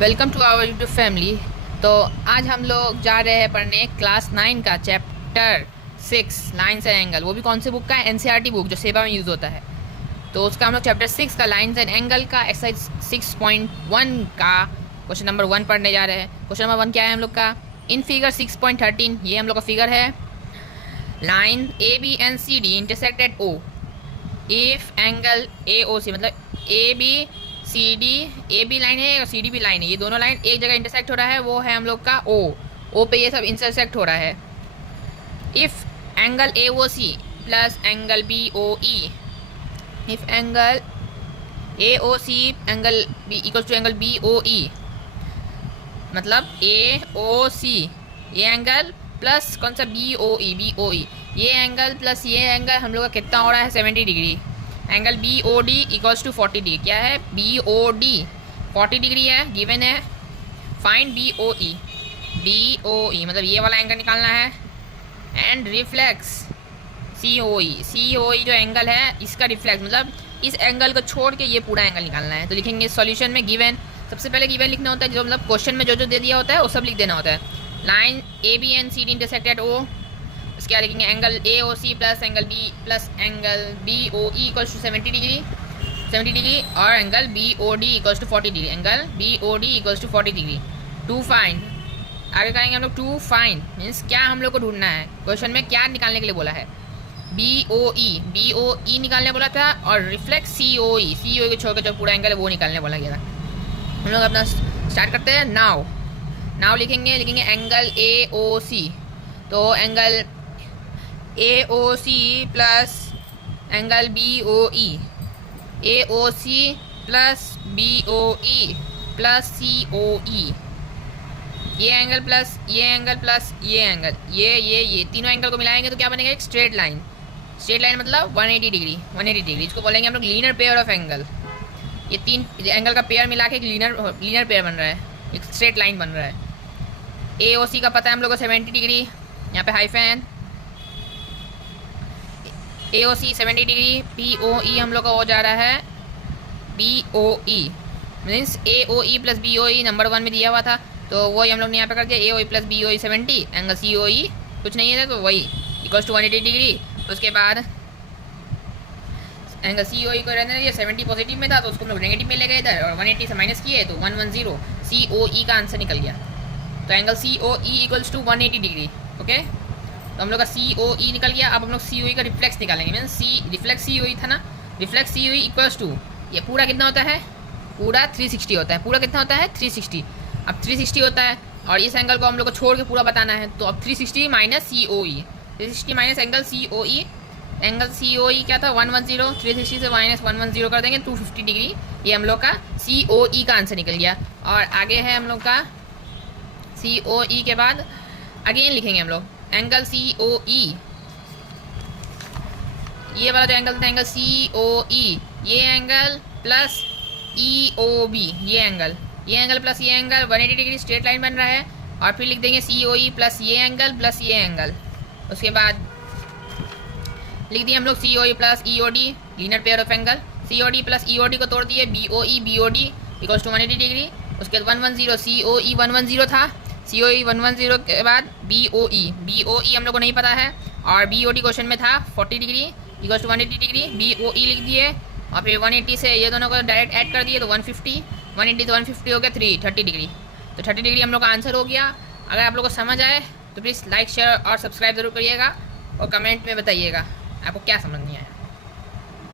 Welcome to our YouTube family. तो आज हम लोग जा रहे हैं पढ़ने क्लास 9 का चैप्टर 6 लाइन्स एंड एंगल। वो भी कौन से बुक का है? एनसीईआरटी बुक जो सेवा में यूज़ होता है। तो उसका हम लोग चैप्टर 6 का लाइन्स एंड एंगल का एक्सरसाइज 6.1 का क्वेश्चन नंबर 1 पढ़ने जा रहे हैं। क्वेश्चन नंबर 1 क्या है हम लोग का? इन फिगर 6.13 ये हम लोग का फिगर है। Line A B and C D intersect at O if angle A O C, मतलब A B C D, A B line है और सी डी भी लाइन है, ये दोनों लाइन एक जगह इंटरसेक्ट हो रहा है, वो है हम लोग का ओ पे ये सब इंटरसेक्ट हो रहा है। If angle A O C plus angle B O E, if angle A O C angle B equals to angle B O E, मतलब ए ओ सी ये एंगल प्लस कौन सा बी ओ ई, ये angle plus ये angle हम लोग का कितना हो रहा है? 70 degree. Angle B O D equals to 40 degree. क्या है? बी ओ डी 40 डिग्री है, गिवन है। फाइंड बी ओ ई मतलब ये वाला एंगल निकालना है। एंड रिफ्लेक्स सी ओ ई जो एंगल है इसका रिफ्लेक्स, मतलब इस एंगल को छोड़ के ये पूरा एंगल निकालना है। तो लिखेंगे सॉल्यूशन में गिवन, सबसे पहले गिवन लिखना होता है, जो मतलब क्वेश्चन में जो दे दिया होता है वो सब लिख देना होता है। Line A B and C D intersect at O, उसके बाद लिखेंगे angle A O C plus angle B O E equals to 70 degree और angle B O D equals to 40 degree, angle B O D equals to 40 degree. To find, आगे करेंगे हम लोग to find means क्या हम लोग को ढूंढना है। क्वेश्चन में क्या निकालने के लिए बोला है? बी ओ ई निकालने बोला था और रिफ्लेक्ट सी ओ ई को छोड़ के जो पूरा एंगल है वो निकालने बोला गया था। हम लोग अपना स्टार्ट करते हैं। नाउ लिखेंगे एंगल ए ओ सी, तो angle A O C plus angle B O E, A O C plus B O E plus C O E, ये एंगल प्लस ये एंगल प्लस ये एंगल, ये तीनों angle को मिलाएंगे तो क्या बनेगा? एक स्ट्रेट लाइन मतलब 180 डिग्री। इसको बोलेंगे हम लोग लीनियर पेयर ऑफ एंगल। ये तीन एंगल का पेयर मिला के एक लीनियर पेयर बन रहा है, एक स्ट्रेट लाइन बन रहा है। ए ओ सी का पता है हम लोग को 70 डिग्री, यहाँ पे हाइफन ए ओ सी 70 डिग्री, पी ओ ई हम लोग का हो जा रहा है बी ओ ई, मीन्स ए ओ ई प्लस बी ओ ई नंबर 1 में दिया हुआ था, तो वही हम लोग ने यहाँ पे कर दिया। ए ओ ई प्लस बी ओ ई 70, एंगल सी ओ ई कुछ नहीं है तो वही इक्वल्स टू 180 डिग्री। उसके बाद एंगल सी ओ ई को रहने दिया, 70 पॉजिटिव में था तो उसको हम लोग नेगेटिव में ले गए इधर और 180 से माइनस किए तो 110, सी ओ ई का आंसर निकल गया। तो angle C O E equals to 180 degree. Okay, तो हम लोग का सी ओ ई निकल गया। अब हम लोग सी ओ ई का रिफ्लेक्स निकालेंगे, mean reflex C O E था ना, reflex C O E equals to ये पूरा कितना होता है? पूरा 360 होता है। पूरा कितना होता है? 360। अब 360 होता है और इस एंगल को हम लोग को छोड़ के पूरा बताना है, तो अब 360 माइनस सी ओ ई, 360 माइनस एंगल सी ओ ई, एंगल सी ओ ई क्या था? 110, 360 से माइनस 110 कर देंगे 250 डिग्री। ये हम लोग का सी ओ ई का आंसर निकल गया। और आगे है हम लोग का सी ओ ई के बाद अगेन लिखेंगे हम लोग एंगल सी ओ ई, ये वाला जो एंगल था एंगल सी ओ ई, ये angle plus E O B, ये एंगल प्लस ये एंगल 180 डिग्री स्ट्रेट लाइन बन रहा है। और फिर लिख देंगे सी ओ ई प्लस ये एंगल प्लस ये एंगल। उसके बाद लिख दिए हम लोग C O E plus E O D linear pair of angle, C O D plus E O D को तोड़ दिए B O D equals to 180 degree. उसके बाद 110 सी ओ ई 110 था, सी ओ ई 110 के बाद बी ओ ई हम लोग को नहीं पता है और बी ओ डी क्वेश्चन में था 40 degree equals to 180 degree, B O E लिख दिए और फिर 180 से ये दोनों को डायरेक्ट ऐड कर दिए तो 150, 180 से 150 हो गया 30 डिग्री। तो 30 डिग्री हम लोग का आंसर हो गया। अगर आप लोग को समझ आए तो प्लीज़ लाइक शेयर और सब्सक्राइब ज़रूर करिएगा और कमेंट में बताइएगा आपको क्या समझ नहीं आया।